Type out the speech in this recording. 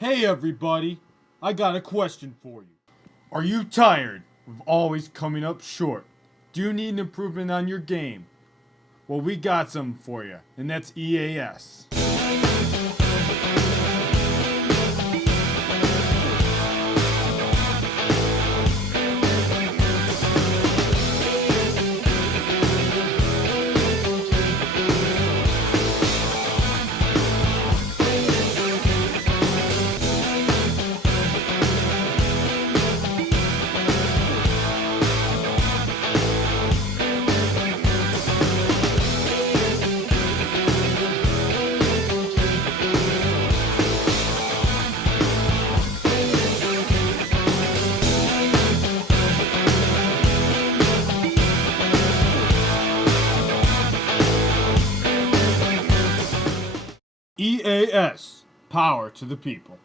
Hey everybody, I got a question for you. Are you tired of always coming up short? Do you need an improvement on your game? Well, we got something for you, and that's EAS. EAS, power to the people.